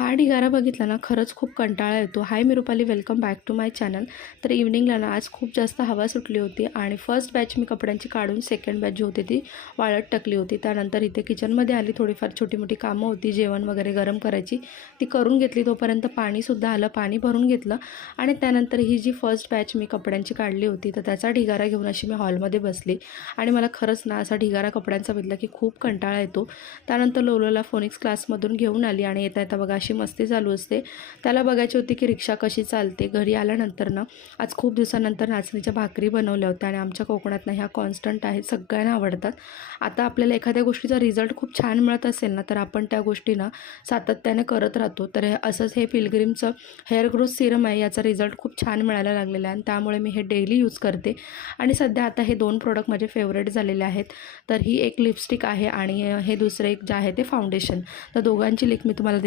हा ढिगारा बघितला ना खरंच खूप कंटाळा येतो. हाय मी Rupali, welcome back to my channel. तर इव्हनिंगला ना आज खूप जास्त हवा सुटली होती आणि फर्स्ट बॅच मी कपड्यांची काढून सेकंड बॅच जी होती ती वाळत टाकली होती. त्यानंतर इथे किचनमध्ये आली, थोडीफार छोटी मोठी कामं होती, जेवण वगैरे गरम करायची ती करून घेतली. तोपर्यंत पाणीसुद्धा आलं, पाणी भरून घेतलं आणि त्यानंतर ही जी फर्स्ट बॅच मी कपड्यांची काढली होती तर त्याचा ढिगारा घेऊन अशी मी हॉलमध्ये बसली आणि मला खरंच ना असा ढिगारा कपड्यांचा बघितला की खूप कंटाळा येतो. त्यानंतर लोलोला फोनिक्स क्लासमधून घेऊन आली आणि येता येता बघा अशी मस्ती चालू असते. त्याला बघायची होती की रिक्षा कशी चालते. घरी आल्यानंतर ना आज खूप दिवसानंतर नाचणीच्या भाकरी बनवल्या होत्या आणि आमच्या कोकणात ना ह्या कॉन्स्टंट आहेत, सगळ्यांना आवडतात. आता आपल्याला एखाद्या गोष्टीचा रिझल्ट खूप छान मिळत असेल ना तर आपण त्या गोष्टी ना सातत्याने करत राहतो. तर असंच हे पिलग्रिमचं हेअर ग्रोथ सिरम आहे, याचा रिझल्ट खूप छान मिळायला लागलेला आहे आणि त्यामुळे मी हे डेली यूज करते आणि सध्या आता हे दोन प्रोडक्ट माझे फेवरेट झालेले आहेत. तर ही एक लिपस्टिक आहे आणि हे दुसरं एक जे आहे ते फाउंडेशन. तर दोघांची लिंक मी तुम्हाला